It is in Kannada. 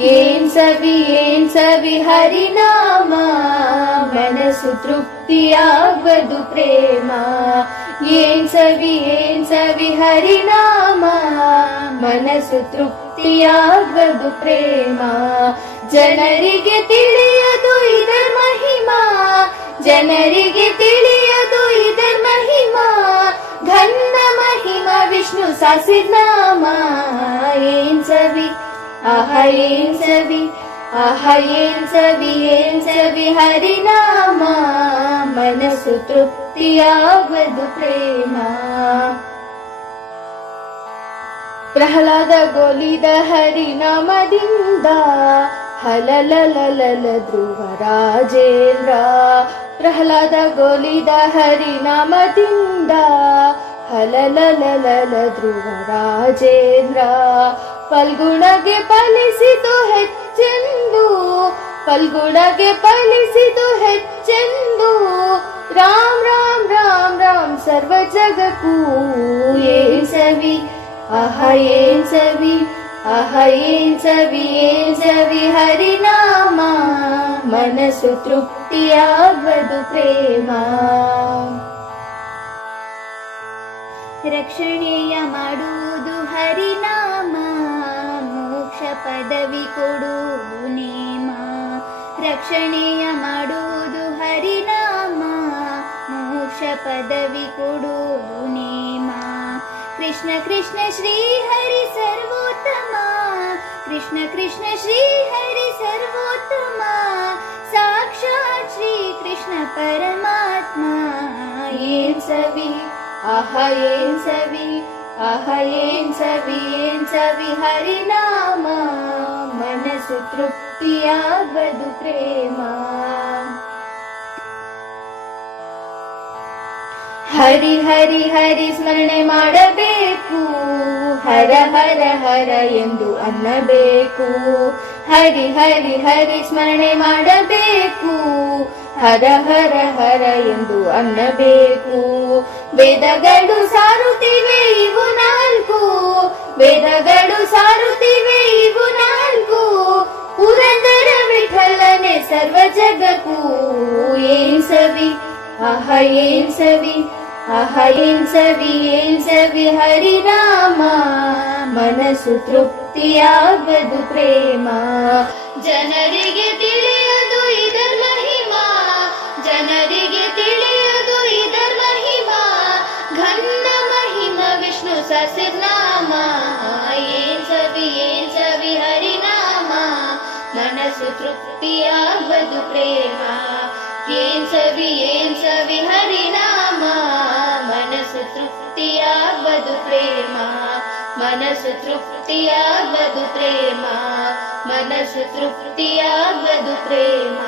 ಏನ್ ಸವಿ ಹರಿನಾಮ ಮನಸ್ಸು ತೃಪ್ತಿಯಾಗದು ಪ್ರೇಮ. ಏನ್ ಸವಿ ಹರಿನಾಮ ಮನಸ್ಸು ತೃಪ್ತಿಯಾಗದು ಪ್ರೇಮ. ಜನರಿಗೆ ತಿಳಿಯದು ಇದರ ಮಹಿಮಾ, ಜನರಿಗೆ ತಿಳಿಯದು ಇದರ ಮಹಿಮಾ. ಘನ್ನ ಮಹಿಮಾ ವಿಷ್ಣು ಸಹಸ್ರನಾಮ. ಏನ್ ಸವಿ ಏನ್ ಸವಿ ಹರಿನಾಮ ಮನಸ್ಸು ತೃಪ್ತಿಯಾಗದು ಪ್ರೇಮ. ಪ್ರಹ್ಲಾದ ಗೋಲಿದ ಹರಿನಾಮದಿಂದ ಹಲಲಲಲಲ ಧ್ರುವ ರಾಜೇಂದ್ರ. ಪ್ರಹ್ಲಾದ ಗೋಲಿದ ಹರಿನಾಮದಿಂದ ಹಲಲಲಲಲ ಧ್ರುವ ರಾಜೇಂದ್ರ. ಫಲ್ಗುಣಗೆ ಫಲಿಸಿತು ಹೆಚ್ಚೆಂದು, ಫಲ್ಗುಣಗೆ ಫಲಿಸಿತು ಹೆಚ್ಚೆಂದು. ರಾಮ್ ರಾಮ್ ರಾಮ್ ರಾಮ್ ಸರ್ವ ಜಗಕ್ಕೂ. ಏನ್ ಸವಿ ಏನ್ ಸವಿ ಹರಿನಾಮ ಮನಸ್ಸು ತೃಪ್ತಿಯಾಗದು ಪ್ರೇಮ. ರಕ್ಷಣೆಯ ಮಾಡುವುದು ಹರಿನಾಮ, ಮೋಕ್ಷ ಪದವಿ ಕೊಡುವುದು ನೇಮ. ರಕ್ಷಣೆಯ ಮಾಡುವುದು ಹರಿನಾಮ, ಮೋಕ್ಷ ಪದವಿ ಕೊಡುವುದು ನೇಮ. ಕೃಷ್ಣ ಕೃಷ್ಣ ಶ್ರೀ ಹರಿ ಸರ್ವೋತ್ತಮ, ಕೃಷ್ಣ ಕೃಷ್ಣ ಶ್ರೀ ಹರಿ ಸರ್ವೋತ್ತಮ. ಸಾಕ್ಷಾತ್ ಶ್ರೀ ಕೃಷ್ಣ ಪರಮಾತ್ಮ. ಏನ್ ಸವಿ ಏನ್ ಸವಿ ಹರಿನಾಮ ಮನಸ್ಸು ತೃಪ್ತಿಯಾಗದು ಪ್ರೇಮ. ಹರಿ ಹರಿ ಹರಿ ಸ್ಮರಣೆ ಮಾಡಬೇಕು, ಹರ ಹರ ಹರ ಎಂದು ಅನ್ನಬೇಕು. ಹರಿ ಹರಿ ಹರಿ ಸ್ಮರಣೆ ಮಾಡಬೇಕು, ಹರ ಹರ ಹರ ಎಂದು ಅನ್ನಬೇಕು. ವೇದಗಳು ಸಾರುತ್ತಿವೆ ಇವು ನಾಲ್ಕು, ವೇದಗಳು ಸಾರುತ್ತಿವೆ ಇವು ನಾಲ್ಕು. ಪುರಂದರ ವಿಠಲನೆ ಸರ್ವ ಜಗಕ್ಕೂ. ಏನ್ ಸವಿ ಏನ್ ಸವಿ ಹರಿನಾಮ ಮನಸ್ಸು ತೃಪ್ತಿಯಾಗದು ಪ್ರೇಮ. ಜನರಿಗೆ ತಿಳಿಯದು ಇದರ ಮಹಿಮಾ, ಜನರಿಗೆ ತಿಳಿಯದು ಇದರ ಮಹಿಮಾ. ಘನ್ನ ಮಹಿಮಾ ವಿಷ್ಣು ಸಹಸ್ರನಾಮ. ಏನ್ ಸವಿ ಹರಿನಾಮ ಮನಸ್ಸು ತೃಪ್ತಿಯಾಗದು ಪ್ರೇಮ. ಏನ್ ಸವಿ ಹರಿನಾಮ ಮನಸ್ಸು ತೃಪ್ತಿಯಾಗದು ಪ್ರೇಮ. ಮನಸ್ಸು ತೃಪ್ತಿಯಾಗದು ಪ್ರೇಮ, ಮನಸ್ಸು ತೃಪ್ತಿಯಾಗದು ಪ್ರೇಮ.